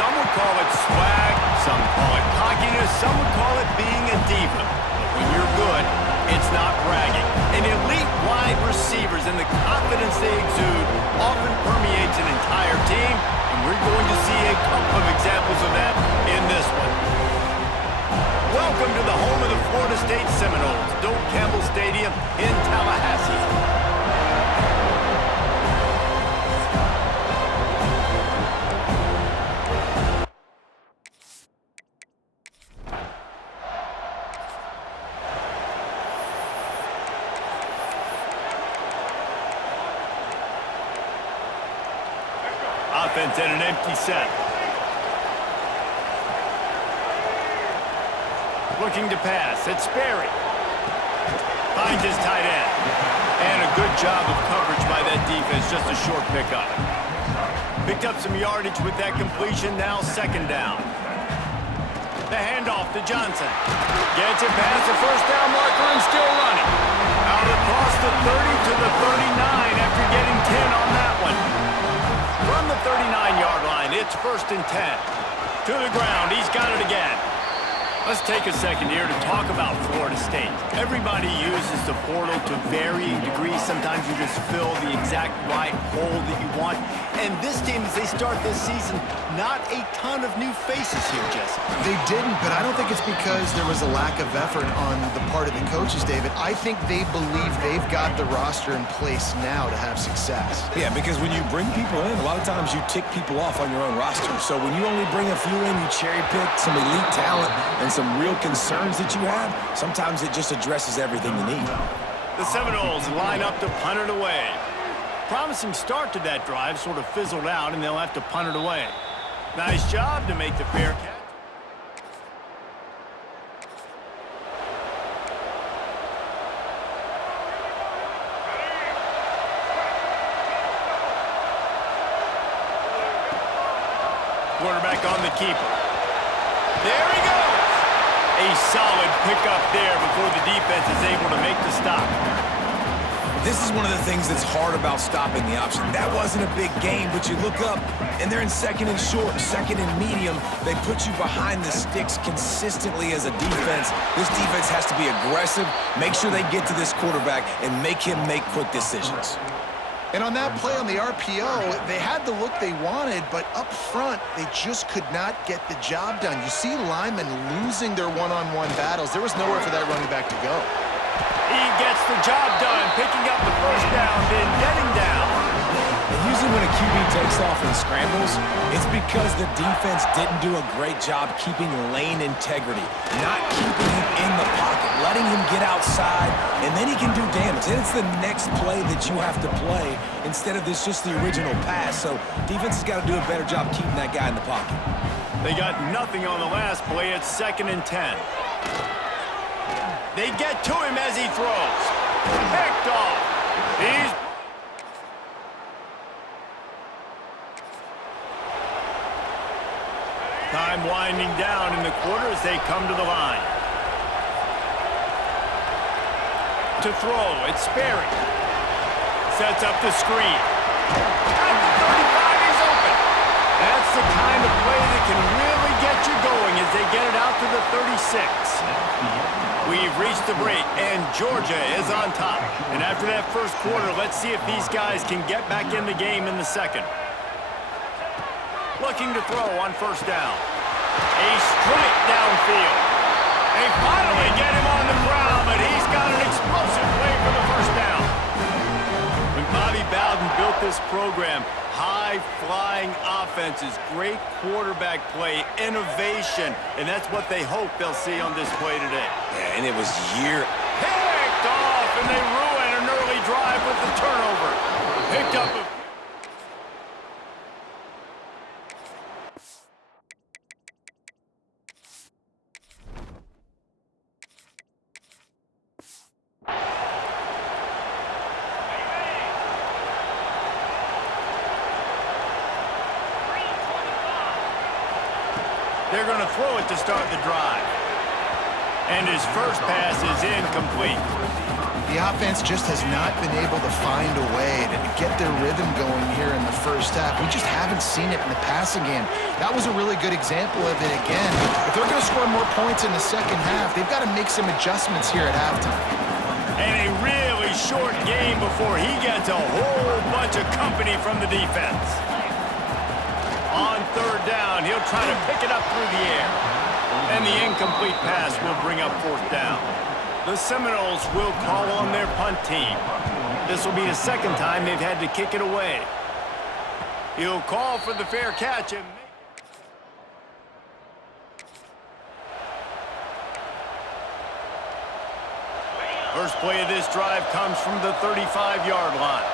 Some would call it swag, some call it cockiness, some would call it being a diva. But when you're good, it's not bragging. And elite wide receivers and the confidence they exude often permeates an entire team, and we're going to see a couple of examples of that in this one. Welcome to the home of the Florida State Seminoles, Doak Campbell Stadium in Tallahassee. Offense at an empty set. Looking to pass. It's Sperry. Finds his tight end. And a good job of coverage by that defense. Just a short pickup. Picked up some yardage with that completion. Now second down. The handoff to Johnson. Gets it past the first down marker and still running. Out across the 30 to the 39 after getting 10 on that one. From the 39-yard line, it's 1st and 10. To the ground, he's got it again. Let's take a second here to talk about Florida State. Everybody uses the portal to varying degrees. Sometimes you just fill the exact right hole that you want. And this team, as they start this season, not a ton of new faces here, Jesse. They didn't, but I don't think it's because there was a lack of effort on the part of the coaches, David. I think they believe they've got the roster in place now to have success. Yeah, because when you bring people in, a lot of times you tick people off on your own roster. So when you only bring a few in, you cherry pick some elite talent and some real concerns that you have, sometimes it just addresses everything you need. The Seminoles line up to punt it away. Promising start to that drive, sort of fizzled out, and they'll have to punt it away. Nice job to make the fair catch. Quarterback on the keeper. There he goes. A solid pickup there before the defense is able to make the stop. This is one of the things that's hard about stopping the option. That wasn't a big gain, but you look up, and they're in 2nd and short, 2nd and medium. They put you behind the sticks consistently as a defense. This defense has to be aggressive, make sure they get to this quarterback, and make him make quick decisions. And on that play on the RPO, they had the look they wanted, but up front, they just could not get the job done. You see linemen losing their one-on-one battles. There was nowhere for that running back to go. He gets the job done, picking up the first down, then getting down. And usually when a QB takes off and scrambles, it's because the defense didn't do a great job keeping lane integrity, not keeping him in the pocket, letting him get outside, and then he can do damage. And it's the next play that you have to play instead of this just the original pass. So defense has got to do a better job keeping that guy in the pocket. They got nothing on the last play. It's 2nd and 10. They get to him as he throws. Picked off. He's... Time winding down in the quarter as they come to the line. To throw, it's Sperry. Sets up the screen. At the 35, he's open. That's the kind of play that can really get you going as they get it out to the 36. We've reached the break, and Georgia is on top. And after that first quarter, let's see if these guys can get back in the game in the second. Looking to throw on first down. A strike downfield. They finally get him on the ground, but he's got an explosive play for the first down. When Bobby Bowden built this program, high-flying offenses, great quarterback play, innovation, and that's what they hope they'll see on display today. Yeah, and it was Picked off, and they ruin an early drive with the turnover. Picked up a... They're going to throw it to start the drive. And his first pass is incomplete. The offense just has not been able to find a way to get their rhythm going here in the first half. We just haven't seen it in the passing game. That was a really good example of it again. If they're going to score more points in the second half, they've got to make some adjustments here at halftime. And a really short game before he gets a whole bunch of company from the defense. On third down, he'll try to pick it up through the air. And the incomplete pass will bring up fourth down. The Seminoles will call on their punt team. This will be the second time they've had to kick it away. He'll call for the fair catch and first play of this drive comes from the 35-yard line.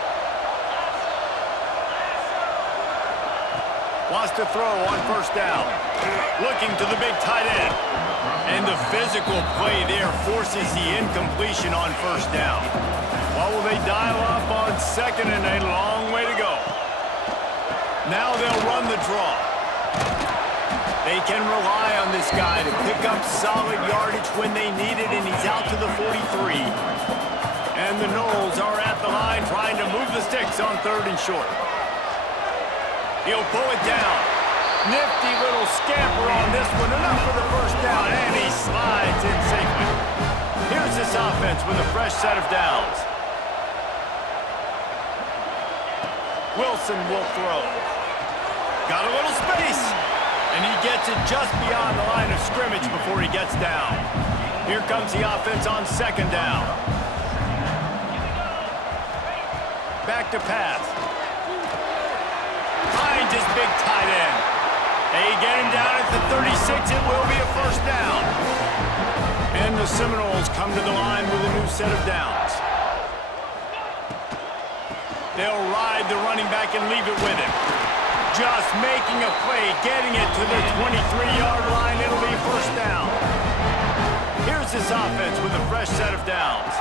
Wants to throw on first down. Looking to the big tight end. And the physical play there forces the incompletion on first down. What will they dial up on second and a long way to go? Now they'll run the draw. They can rely on this guy to pick up solid yardage when they need it, and he's out to the 43. And the Noles are at the line trying to move the sticks on third and short. He'll pull it down. Nifty little scamper on this one. Enough for the first down, and he slides in safely. Here's this offense with a fresh set of downs. Wilson will throw. Got a little space. And he gets it just beyond the line of scrimmage before he gets down. Here comes the offense on second down. Back to pass. Finds his big tight end. They get him down at the 36. It will be a first down. And the Seminoles come to the line with a new set of downs. They'll ride the running back and leave it with him. Just making a play, getting it to the 23-yard line. It'll be first down. Here's this offense with a fresh set of downs.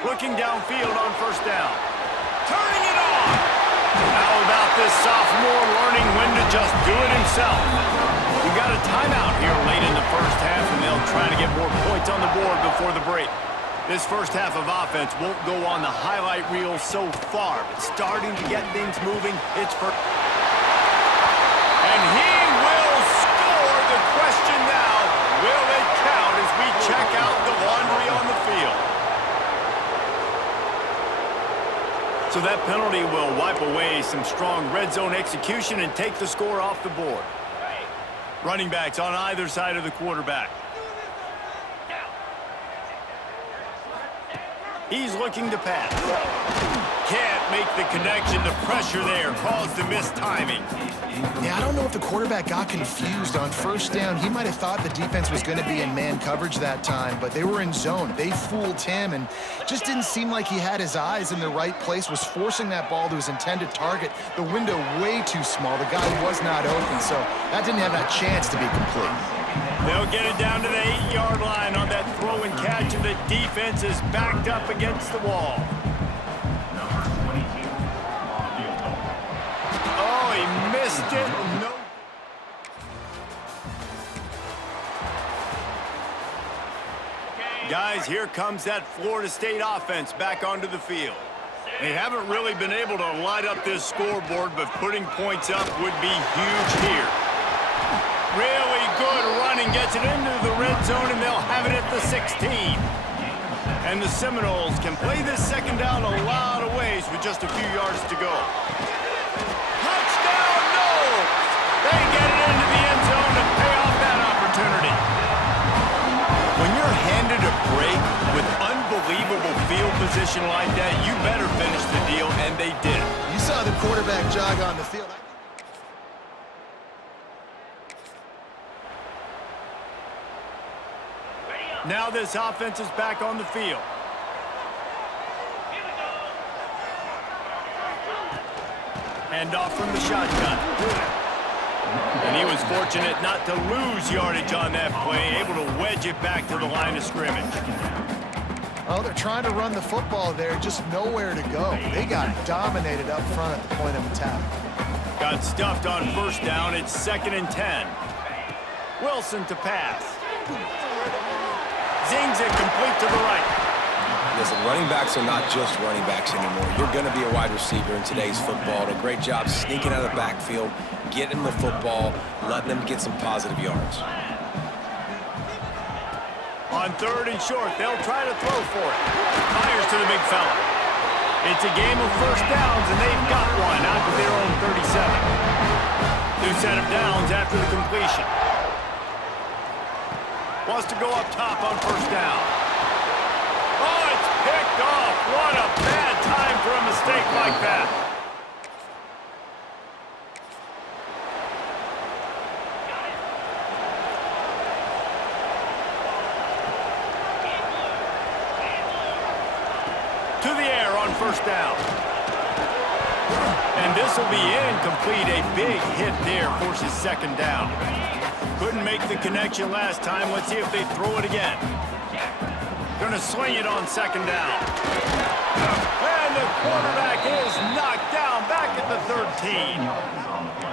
Looking downfield on first down. Turning it on. How about this sophomore learning when to just do it himself? We got a timeout here late in the first half, and they'll try to get more points on the board before the break. This first half of offense won't go on the highlight reel so far, but starting to get things moving, it's for... And he will score. The question now, will it count as we check out the laundry on the field? So that penalty will wipe away some strong red zone execution and take the score off the board. Running backs on either side of the quarterback. He's looking to pass. Can't make the connection. The pressure there caused the missed timing. Yeah, I don't know if the quarterback got confused on first down. He might have thought the defense was going to be in man coverage that time, but they were in zone. They fooled him, and just didn't seem like he had his eyes in the right place, was forcing that ball to his intended target. The window way too small. The guy was not open, so that didn't have that chance to be complete. They'll get it down to the 8-yard line on that throw and catch, and the defense is backed up against the wall. Oh, he missed it. No. Guys, here comes that Florida State offense back onto the field. They haven't really been able to light up this scoreboard, but putting points up would be huge here. Really good running, gets it into the red zone, and they'll have it at the 16. And the Seminoles can play this second down a lot of ways with just a few yards to go. Touchdown, Noles! They get it into the end zone to pay off that opportunity. When you're handed a break with unbelievable field position like that, you better finish the deal, and they did. You saw the quarterback jog on the field. Now this offense is back on the field. Hand off from the shotgun. And he was fortunate not to lose yardage on that play, able to wedge it back to the line of scrimmage. Oh, they're trying to run the football there, just nowhere to go. They got dominated up front at the point of attack. Got stuffed on first down. It's 2nd and 10. Wilson to pass. Zings it complete to the right. Listen, running backs are not just running backs anymore. You're going to be a wide receiver in today's football. And a great job sneaking out of the backfield, getting the football, letting them get some positive yards. On 3rd and short, they'll try to throw for it. Fires to the big fella. It's a game of first downs, and they've got one out to their own 37. New set of downs after the completion. Wants to go up top on first down. Oh, it's picked off. What a bad time for a mistake like that. To the air on first down. And this will be incomplete. A big hit there forces second down. Couldn't make the connection last time. Let's see if they throw it again. Gonna swing it on second down. And the quarterback is knocked down back at the 13.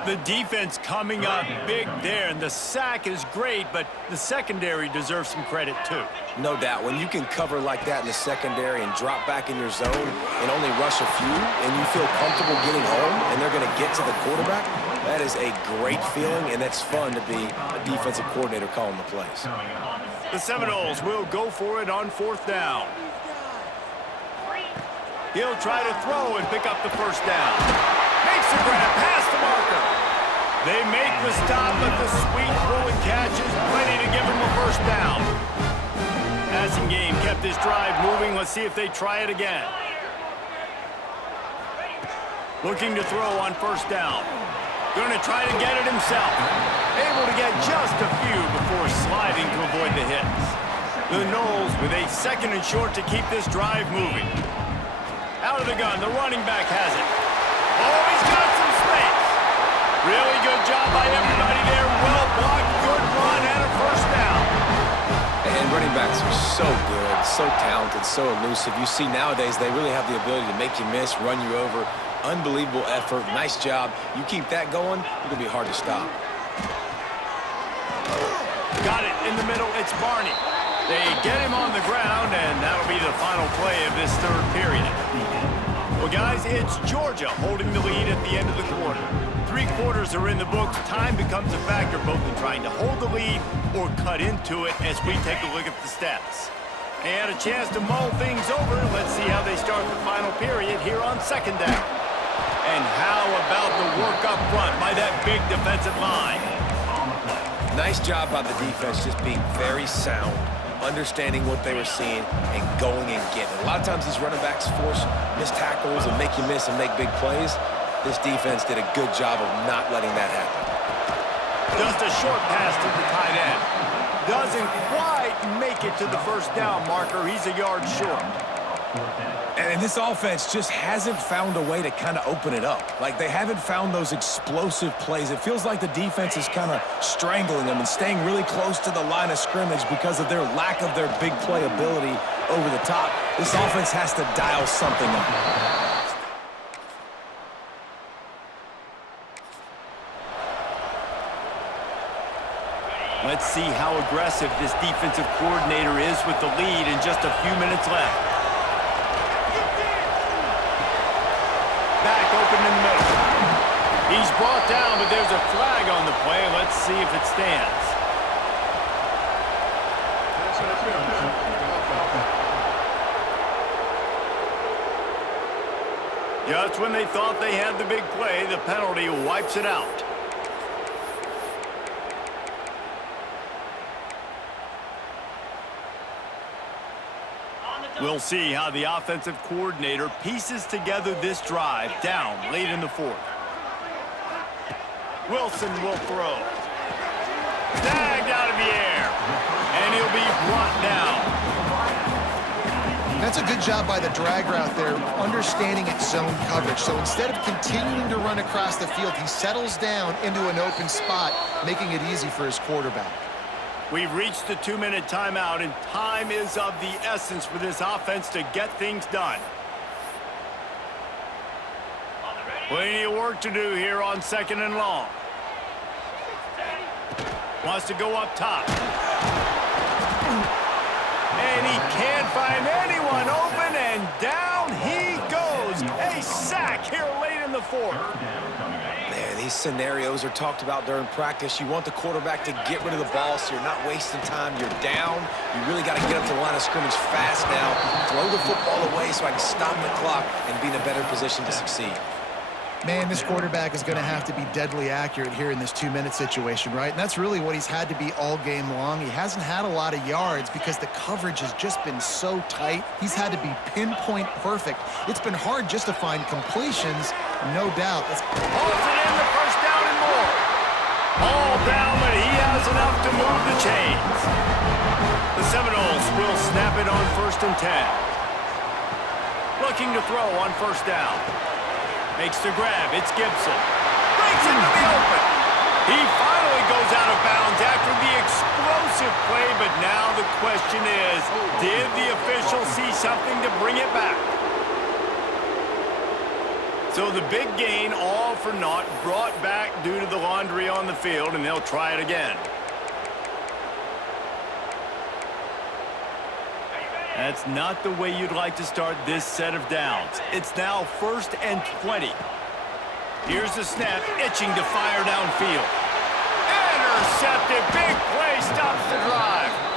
The defense coming up big there, and the sack is great, but the secondary deserves some credit too. No doubt. When you can cover like that in the secondary and drop back in your zone and only rush a few, and you feel comfortable getting home, and they're going to get to the quarterback, that is a great feeling, and it's fun to be a defensive coordinator calling the plays. The Seminoles will go for it on 4th down. He'll try to throw and pick up the first down. Makes the grab, past the marker. They make the stop, but the sweet throwing catch is plenty to give him a first down. Passing game kept this drive moving. Let's see if they try it again. Looking to throw on first down. Going to try to get it himself. Able to get just a few before sliding to avoid the hits. The Noles with a 2nd and short to keep this drive moving. Out of the gun, the running back has it. Oh, he's got some space. Really good job by everybody there. Well blocked, good run, and a first down. And running backs are so good, so talented, so elusive. You see nowadays they really have the ability to make you miss, run you over. Unbelievable effort. Nice job. You keep that going, it's going to be hard to stop. Got it in the middle. It's Barney. They get him on the ground, and that'll be the final play of this 3rd period. Well, guys, it's Georgia holding the lead at the end of the quarter. 3 quarters are in the books. Time becomes a factor both in trying to hold the lead or cut into it as we take a look at the stats. They had a chance to mull things over. Let's see how they start the final period here on 2nd down. And how about the work up front by that big defensive line? Nice job by the defense just being very sound, understanding what they were seeing, and going and getting it. A lot of times these running backs force missed tackles and make you miss and make big plays. This defense did a good job of not letting that happen. Just a short pass to the tight end. Doesn't quite make it to the first down marker. He's a yard short. And this offense just hasn't found a way to kind of open it up. Like, they haven't found those explosive plays. It feels like the defense is kind of strangling them and staying really close to the line of scrimmage because of their lack of their big play ability over the top. This offense has to dial something up. Let's see how aggressive this defensive coordinator is with the lead and just a few minutes left. Back open in the middle. He's brought down, but there's a flag on the play. Let's see if it stands. Just when they thought they had the big play, the penalty wipes it out. We'll see how the offensive coordinator pieces together this drive down late in the 4th. Wilson will throw. Snagged out of the air. And he'll be brought down. That's a good job by the drag route there, understanding its zone coverage. So instead of continuing to run across the field, he settles down into an open spot, making it easy for his quarterback. We've reached the 2-minute timeout, and time is of the essence for this offense to get things done. Plenty of work to do here on 2nd and long. Wants to go up top. And he can't find anyone open, and down he goes. A sack here late in the fourth. Man, these scenarios are talked about during practice. You want the quarterback to get rid of the ball so you're not wasting time. You're down. You really got to get up to the line of scrimmage fast now. Throw the football away so I can stop the clock and be in a better position to succeed. Man, this quarterback is going to have to be deadly accurate here in this 2-minute situation, right? And that's really what he's had to be all game long. He hasn't had a lot of yards because the coverage has just been so tight. He's had to be pinpoint perfect. It's been hard just to find completions, no doubt. Holds it in the first down and more. All down, but he has enough to move the chains. The Seminoles will snap it on 1st and 10. Looking to throw on 1st down. Makes the grab. It's Gibson. Breaks into the open. He finally goes out of bounds after the explosive play, but now the question is, did the official see something to bring it back? So the big gain, all for naught, brought back due to the laundry on the field, and they'll try it again. That's not the way you'd like to start this set of downs. It's now 1st and 20. Here's the snap, itching to fire downfield. Intercepted, big play, stops the drive.